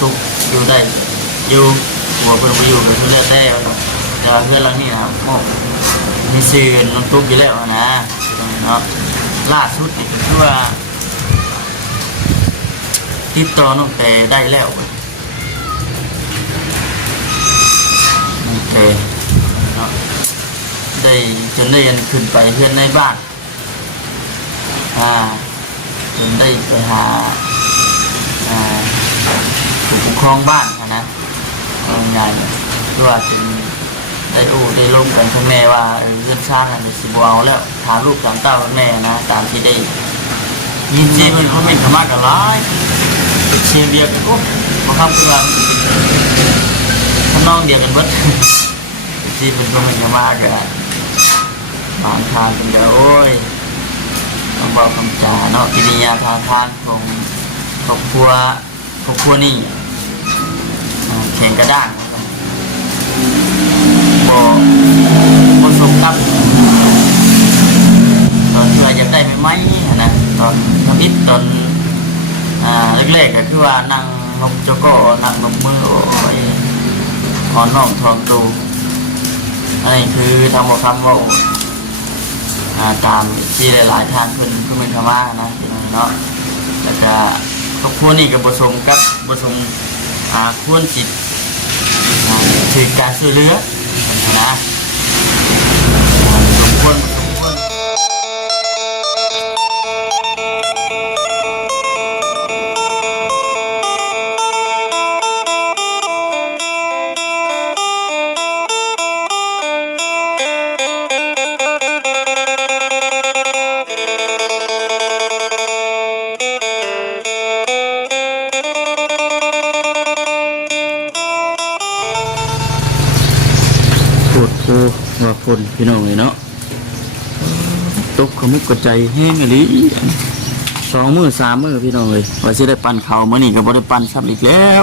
ตุกอยู่ได้อยู่หัวเพิ่นไปอยู่กับเพื่อนเลือดได้แต่ว่าเพื่อนเรานี่นะครับมีซื้อน้องตุกอยู่แล้วนะเนาะล่าสุดนี่คือว่าติดต่อน้องแต่ได้แล้วน้องแต่เนาะได้จนได้ยันขึ้นไปเพื่อนในบ้านจนได้ไปหาผู้ปกครองบ้านนะงานที่ว่าเป็นได้ร่วมกันกับแม่ว่าเรื่องสร้างอันนี้สิบเอาแล้วถามลูกถามเต้าแม่นะตามที่ได้ยินเสียงเขาเป็นธรรมะกันร้ายเชียร์เบียร์กันก็มาทำเพื่อนทำนองเดียวกันเบิดที่เป็นก็เป็นธรรมะกันบางทางเป็นเดียวโอ้ยต้องบอกคำจาเนาะกิริยาท่าทางของครอบครัวนี่แข่งกระด้างบ่สมกับตอนที่ว่าอยากได้ไหมนะตอนทำอิฐตอนเล็กๆก็คือว่านั่งนกเจ้าก็นั่งนกมือโอ้ยหอนน้องทองตูอันนี้คือทำบอกคำว่าตามที่หลายๆทางเพื่อนเป็นธรรมะนะเนาะแล้วก็ครอบครัวนี่กับบสมกับควรจิตถือการช่วยเหลือนะสมควรว่าคนพี่น้องเลยเนาะตกขมุกกระใจแห้งอะไร2 มื้อ 3 มื้อพี่น้องเลยว่าสิได้ปั่นเขาเมื่อนี้ก็บ่ได้ปั่นซ้ำอีกแล้ว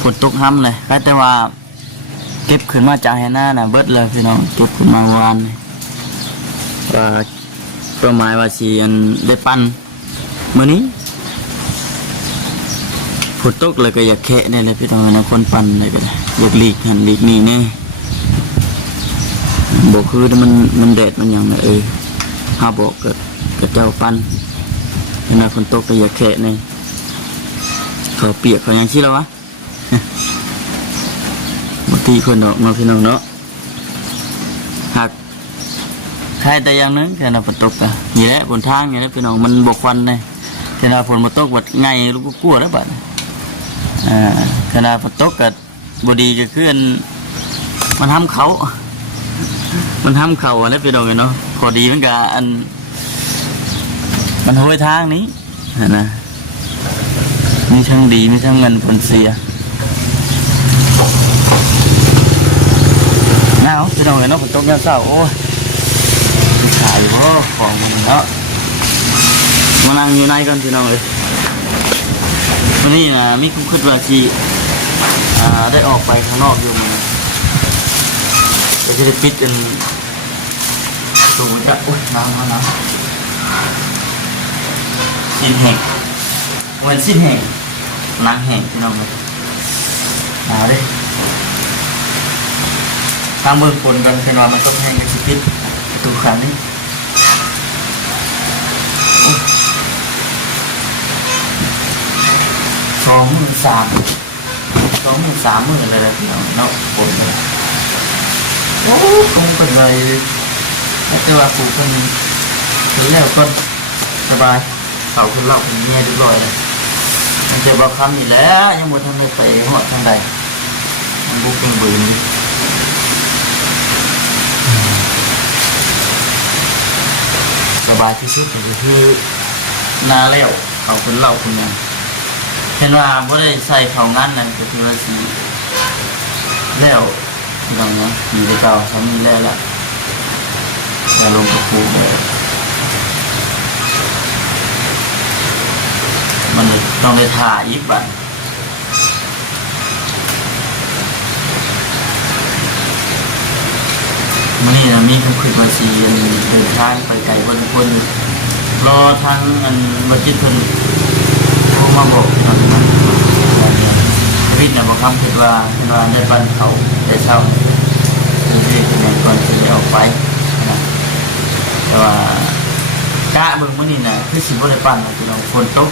ฝนตกห้ำเลยแต่ว่าเก็บขึ้นมาจากแห่หน้าน่ะเบิดเลยพี่น้องเก็บขึ้นมาวานว่าเป้าหมายว่าสิได้ปั่นเมื่อนี้ฝนตกเลยก็อยากแคะได้เลยพี่น้องนะคนปั่นเลยก็อยากหลีกหันหลีกนี่แน่บอกคือมันแดดมันอย่างไรหาบอกกับเจ้าปันเวลาฝนตกก็อย่าแขะในเขาเปียกเขาอย่างที่เราวะบางทีคนดอกมาพี่น้องเนาะหักใครแต่อย่างนึงแค่นั้นฝนตกอะอย่างนี้บนทางอย่างนี้พี่น้องมันบกควันเลยแค่นั้นฝนมาตกแบบไงลูกกลัวแล้วบัดแค่นั้นฝนตกกับบดีจะขึ้นมันทำเขาแล้วพี่น้องเนาะพอดีมันกับมันห้วยทางนี้นะมีทั้งดีมีทั้งเงินผลเสียเงาพี่น้องเนาะฝนตกยามเช้าโอ้ยขายเพราะของมันเนาะมานั่งอยู่ในกันพี่น้องเลยวันนี้นะมีคุ้มขึ้นว่าที่ได้ออกไปข้างนอกอยู่มันจะได้ปิดกันดูจะอุ้ยน้ำสิ้นแห้งวันสิ้นแห้งนางแห้งพี่น้องเลยหนาวดิทางเมืองฝนกันเป็นวันมันต้องแห้งกันสิปิดตูขันนี่2 มื้อ 3 มื้อเลยพี่น้องเนาะฝนเลยโอ้คงเป็นไรแต่ว่าผูกเป็นถึงแล้วก็สบายเขาคือเล่าเป็นเมียเรียบร้อยเลยมันจะบอกคำอยู่แล้วยังบ่ทันได้ไปหอดทางใดมันบุกเป็นบืนดิสบายที่สุดก็คือนาแล้วเขาเป็นเล่าเป็นยังเห็นว่าบ่ได้ใส่เขางานนั่นก็คือว่าสิแล้วลองนะมีได้เก่าเขามีแล้วล่ะจะลงกับครูมันต้องได้ถ่ายอีกบัดมันนี่นะมีคำคุยมาซีเดินทางไปไกลคนรอทั้งบัตรเพิ่นโทรมาบอกตอนนั้น คำคิดว่าได้ปั้นเขาได้เช่าที่เป็นก่อนที่จะออกไปนะแต่ว่ากะเบิ่งมื้อนี้น่ะคือสิบ่ได้ปั้นพี่น้องฝนตก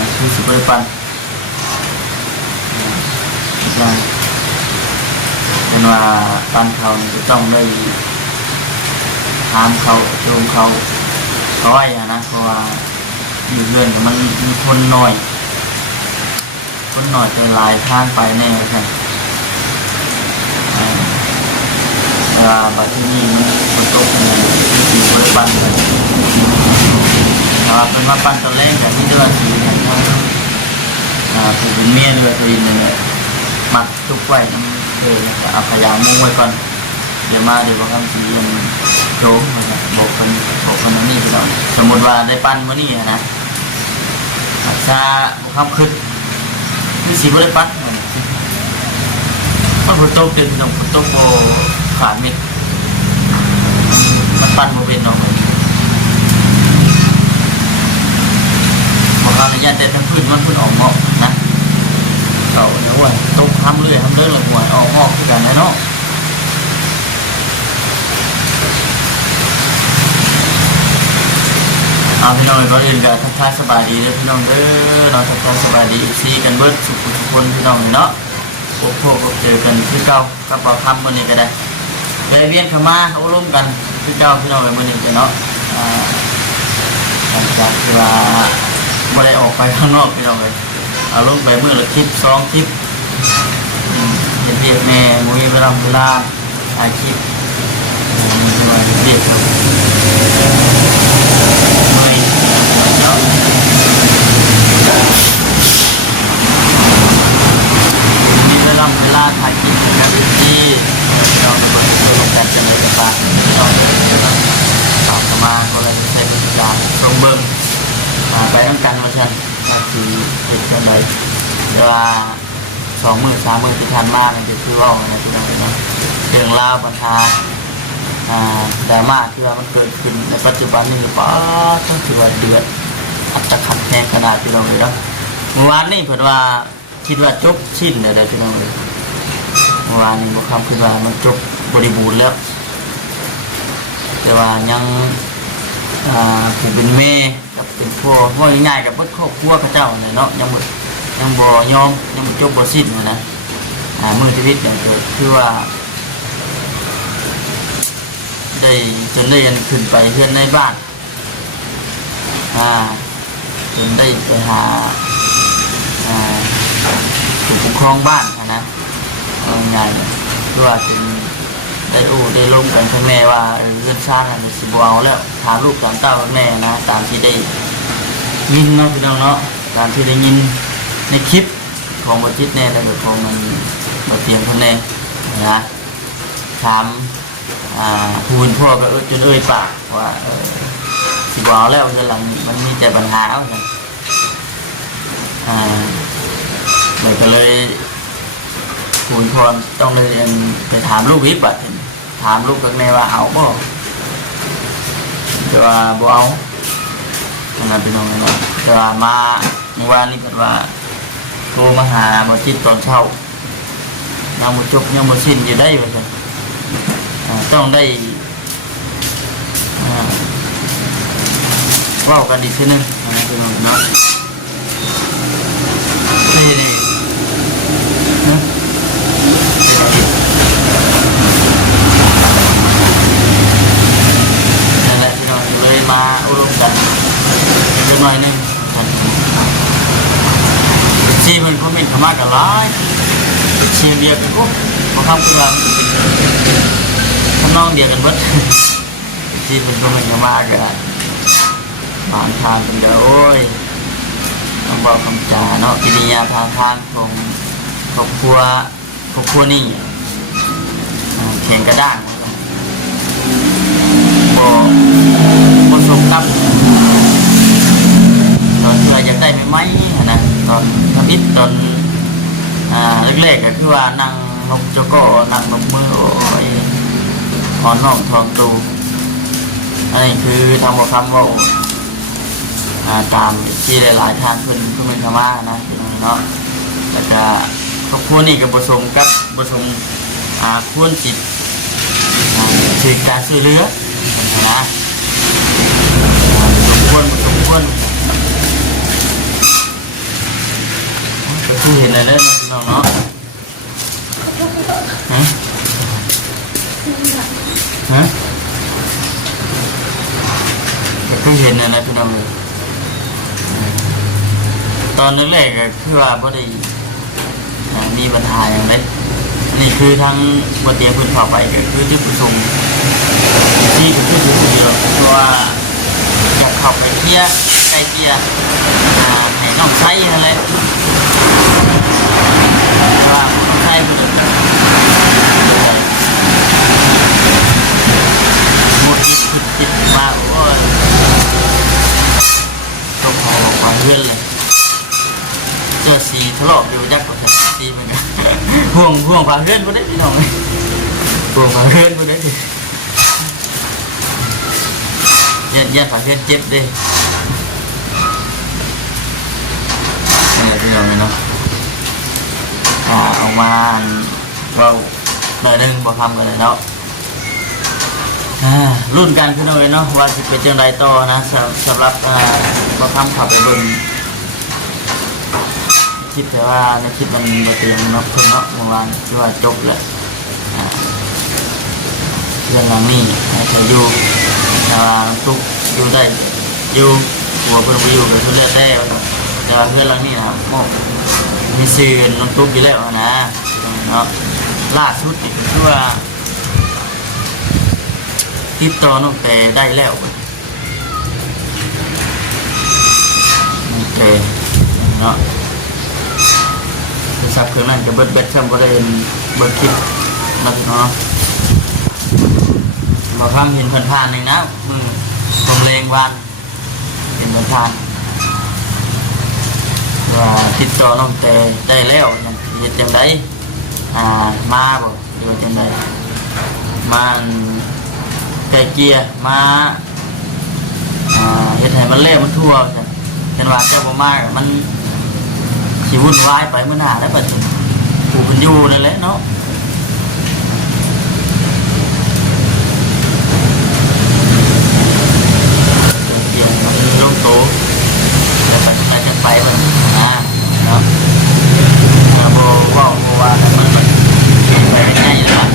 นะคือสิบ่ได้ปั้นเป็นว่าปั้นเขาจะต้องได้ถามเขาโยมเขาไว้นะเพราะว่าอยู่เรือนมันมีคนน้อยจะลายทางไปแน่ใช่บัดที่นี่มันตกเนี่ยสีบริบันเลยเป็นว่าปั้นตอนแรกแต่ที่เดือดสีเนี่ยถือเป็นเมียเดือดตัวอินเลยหมักทุกไว้น้ำเลยเอาขยะมุ้งไว้ก่อนเดี๋ยวว่าคำสียังโจ้บอกคนนั้นนี่ไปหน่อยสมมติว่าได้ปั้นเมื่อนี่นะชาคำคืดนี่สีบริปั้นมันฝนตกเต็มฝนตกโบขาดเม็ดมันปั้นโบเป็นเนาะบอกเราในย่านแต่ทั้งพื้นมันพื้นออกงอกนะเราเนี่ยว่าตกทำเรื่อยเลยหัวออกงอกคือกันนะเนาะพี่น้องก็อื่นกับทักทายสบายดีเลยพี่น้องเด้อเราทักทายสบายดีซีกันเบิร์ดสุขทุกคนพี่น้องเนาะพวกเจอกันที่เก่ากับเราทำมื่อนี้ก็ได้เวียนเข้ามาเขาร่วมกันที่เก่าพี่น้องไปมื่อนี้กันเนาะหลังจากที่ว่าไม่ได้ออกไปข้างนอกพี่น้องเลยเอาลงไปเมื่อละคลิป2 คลิปเห็นเรียกแม่มุ้ยเวลาถ่ายคลิปเรียกครับมีเวลาถ่ายคลิปนะครับที่เราเปิดตัวลงการเจริญต่างๆเราจะตอบมาก็เลยใช้เป็นการลงเบิ้งไปต้องการมาชันก็คือเป็นเช่นใดแต่ว่า2 มื้อ 3 มื้อที่ทันมากมันจะคือว่าอะไรที่เราเนาะเรื่องราวปัญหาดราม่าที่ว่ามันเกิดขึ้นในปัจจุบันนี่หรือเปล่าต้องถือว่าเดือดอัตขัดแย้งขนาดที่เราเลยเนาะเมื่อวานนี่เพิ่นว่าคิดว่าจบสิ้นอะไรที่เราเลยเมื่อวานนี้บุคคลคิดว่ามันจบบริบูรณ์แล้วแต่ว่ายังผมเป็นแม่กับเป็นพ่อว่าง่ายๆกับครอบครัวพระเจ้าเนี่ยเนาะยังบ่ยอมยังบ่จบบ่สิ้นนะมือชีวิตอย่างเกิดคือว่าได้จนได้ยันขึ้นไปเพื่อนในบ้านจนได้ไปหาผู้ปกครองบ้านนะง่ายๆคือว่าจนได้ลงกันทั้งแม่ว่าเรื่องสร้างอันสิบเอาแล้วถามลูกถามเต้าแม่นะตามที่ได้ยินเนาะพี่น้องเนาะตามที่ได้ยินในคลิปของบทจิตแน่แล้วของมันบทเตียงทั้งแน่นะถามผู้เป็นพ่อก็จนปากว่าสิบเอาแล้วจะหลังมันมีแต่ปัญหาเอาเลยก็เลยคุณพรต้องเลยไปถามลูกวิบแบบถามลูกกับแม่ว่าเอาบ่แต่ว่าบ่เอาขนาดเป็นน้องเนาะแต่ว่ามาเมื่อวานนี้ก็ว่าโทรมาหาหมอจิตตอนเช้ายังบ่จบยังบ่สิ้นอยู่ได้ว่าซั่นต้องได้ว่ากันอีกทีนึงเป็นน้องเนาะนี่นั่นแหละพี่น้องเลยมาอุดมกันเล็กน้อยนึงชีมันคอมเมนต์เข้ามากันหลายเชียร์เบียร์กันก็มาทำกันทำนองเดียวกันเบิดชีมันคอมเมนต์เข้ามากันผ่านทางกันเด้อโอ้ยต้องบอกคำจาเนาะกิริยาทางของครอบครัวนี่แข็งกระด้างบ่สมกับตอนเราอยากได้ไหมนะตอนทำอิฐตอนเล็กๆก็คือว่านั่งนกเจ้าก็นั่งนกมือโอ้ยอ่อนน้อมทองตูอันนี้คือทำคำว่าตามที่หลายๆทางขึ้นเป็นธรรมะนะเนาะ แล้วก็ครอบครัวนี่ก็ผสมกับผสมควรจิตถึงการช่วยเหลือนะสมควรก็คือเห็นอะไรได้น้องเนาะฮะก็คือเห็นอะไรพี่น้องเลยตอนแรกๆก็คือว่าบ่ได้มีปัญหาอย่างไรนี่คือทั้งบทเรียนพื้นเข้าไปก็คือที่ประชุมที่ก็คืออยู่คนเดียวตัวอยากเข้าไปเคลียร์ไกลเกลี่ยให้น้องใช้อะไรว่าน้องใช้ก็จะหมดคิดมาโอ้ยต้องขอบอกความเพื่อนเลยเจอสีทะเลาะอยู่ยักษ์กับสีเหมือนกันห่วงความเพื่อนก็ได้พี่น้องห่วงความเพื่อนก็ได้ยันความเพื่อนเจ็บดินี่พี่น้องเนาะออกมาเราหน่อยนึงบอกคำกันเลยเนาะรุ่นกันพี่น้องเนาะว่าจะเป็นจังไรต่อนะสำหรับบอกคำขับไปบนคิดแต่ว่าในคลิปมันมาเตรียมเนาะเพิ่งเนาะเมื่อวานที่ว่าจบแล้วเรื่องหลังนี้จะอยู่ตุกอยู่ได้อยู่หัวเพิ่งไปอยู่กับเพื่อนได้แต่ว่าเพื่อนหลังนี้นะมีซื้อน้องตุกอยู่แล้วนะเนาะล่าสุดนี่คือว่าติดต่อน้องแต่ได้แล้วน้องแต่เนาะสับเครื่องนั้นจะเบิดช่ำบริเวณเบิดคลิปนะพี่น้องบอกคำเห็นผ่านๆหนึ่งนะมือผมเลงวันเห็นผ่านว่าติดต่อน้องแต่ได้แล้วเห็นจังไดมาบอกอยู่จังไดมาไก่เกียร์มาเห็นไหมันเล่มันทั่วเห็นว่าเจ้าบ่มากมันชีวุ่นวายไปเมื่อหน้าแล้วปัจจุบันผูกกันอยู่นั่นแหละเนาะเกี่ยวกับลงโตแต่ปัจจุบันจะไปแบบเนาะโบว่ามันแบบไปง่ายเลย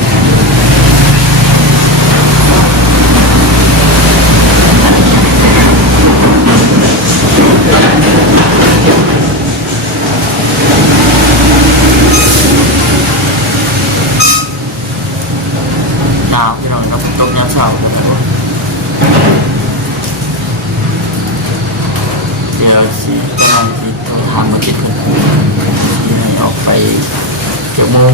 หนาวพี่น้องครับตกน้ำเช้าเดี๋ยวสิกำลังที่ทางมาติดกันที่ให้ออกไปเกือบโมง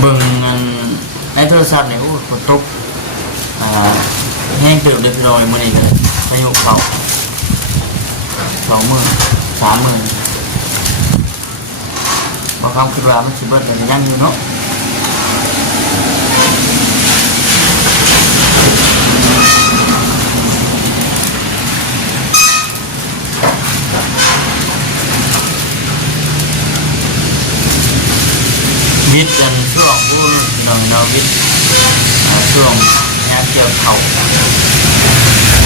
เบิ่งในโทรศัพท์เนี่ยโอ้ฝนตกแห้งเติมเลยพี่น้องมื้อนี้เลยพายุเข้า2 มื้อ 3 มื้อบ่คำคิดว่ามันสิเบิดแต่ยังอยู่เนาะวิทย์กันช่วงพูดน้องเราวิทย์ช่วงงานเกี่ยวเขา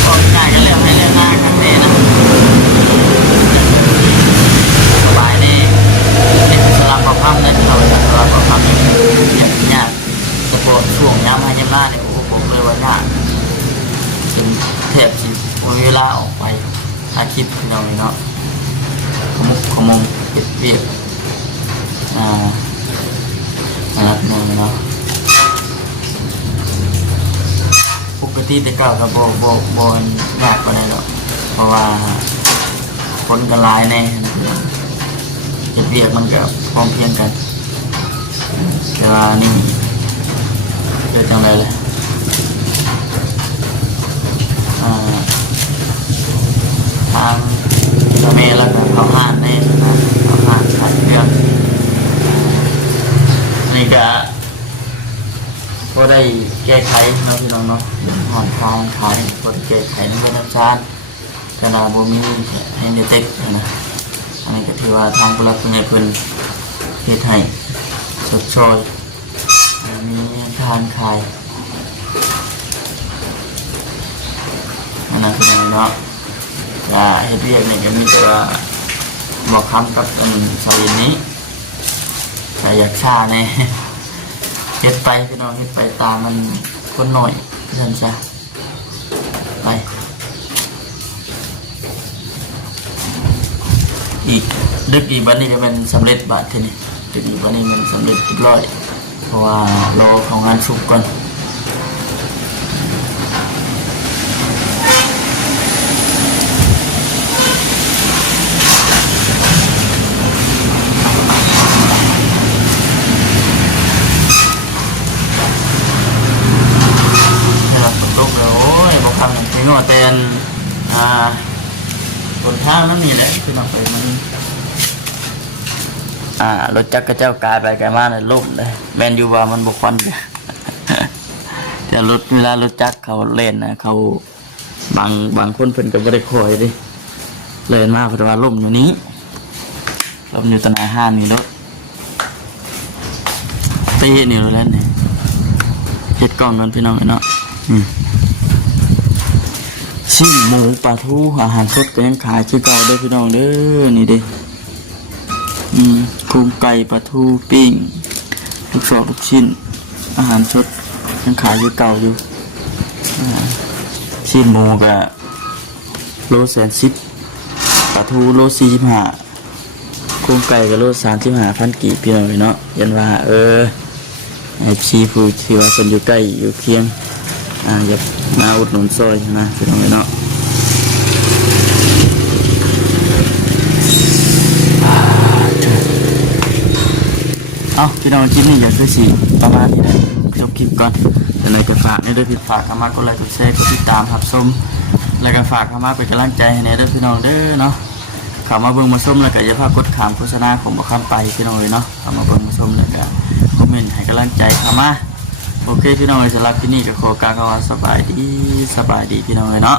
ก็ง่ายกันแล้วให้เล่นหน้ากันเองนะสบายดีเป็นสลับกับความในเราสลับกับความยากสะโพกช่วงย้ำให้ย้ำหน้าเนี่ยโอ้โหเลยว่ายากจนเทปสิเวลาออกไปอาคลิปเราเนาะขมุกเก็บเรียกนะครับเนาะปกติแต่เก่ากับโบยากกว่านี้หรอกเพราะว่าคนกันหลายแน่เก็บเรียกมันก็พร้อมเพียงกันแต่ว่านี่เกิดจังไรเลยทางเจ้าแม่แล้วก็เขาห้านแน่นะเขาห้านขายเครื่อง ก็ได้แก้ไขเนาะพี่น้องเนาะหอนทางขายบ่ได้แก้ไขในธรรมชาติขนาดบ่มีให้ในเต็กนะอันนี้ก็ถือว่าทางผู้รับผู้ใหญ่เพิ่นเฮ็ดให้สดช่วยมีทางขายอันนั้นคือเนาะว่าเฮ็ดเวียกนี่ก็มีแต่ว่าบอกคำกับสาวินนี้แต่อยากชาแน่เฮ็ดไปพี่น้องเฮ็ดไปตามมันคนหน่อยเพิ่นซะไปอีกดึกอีกวันนี้จะเป็นสำเร็จบาททีนี้ดึกอีกวันนี้มันสำเร็จเรียบร้อยเพราะว่ารอของงานสุกก่อนตกแล้วโอ้ยบอกคำหนึ่งพี่น้องเต้นบนทางนั้นนี่แหละพี่น้องไปมันรถจักรเจ้ากายไปกายมาเนี่ยล่มเลยแมนยูว่ามันบกควันเลยแต่รถเวลารถจักรเขาเล่นนะเขาบางคนเพิ่นก็ไม่ได้คอยดิเล่นมากเพราะว่าล่มอยู่นี้ล่มอยู่ตนาห้านี่รถตีนี่รถเล่นเนี่ยเฮ็ดกล้องนั้นพี่น้องเนาะชิ้นหมูปลาทูอาหารสดก็ยังขายคือเก่าเด้อพี่น้องเด้อนี่เด้กุ้งไก่ปลาทูปิ้งลูกศรลูกชิ้นอาหารสดยังขายคือเก่าอยู่ชิ้นหมูก็โล110ปลาทูโล45กุ้งไก่ก็โล35,000กีบพี่น้องเนาะยันว่าไอซีฟู้ดที่ว่าคนอยู่ใกล้อยู่เคียงอยากมาอุดหนุนซอยนะพี่น้องเนาะเอาพี่น้องคลิปนี้อยากจะสิประมาณนี้นะจบคลิปก่อนแต่เลยก็ฝากในเด้อพี่ฝากเข้ามากดไลค์กดแชร์กดติดตามรับชมแล้วก็ฝากเข้ามาเป็นกำลังใจให้ในเด้อพี่น้องเด้อเนาะเข้ามาเบิ่งมาชมแล้วก็อย่าพลาดกดขามโฆษณาของบ่คำไปพี่น้องเลยเนาะเข้ามาเบิ่งมาชมแล้วก็คอมเมนต์ให้กำลังใจเข้ามาโอเคพี่น้องสำหรับที่นี่ก็ขอกล่าวคำว่าสบายดีพี่น้องเลยเนาะ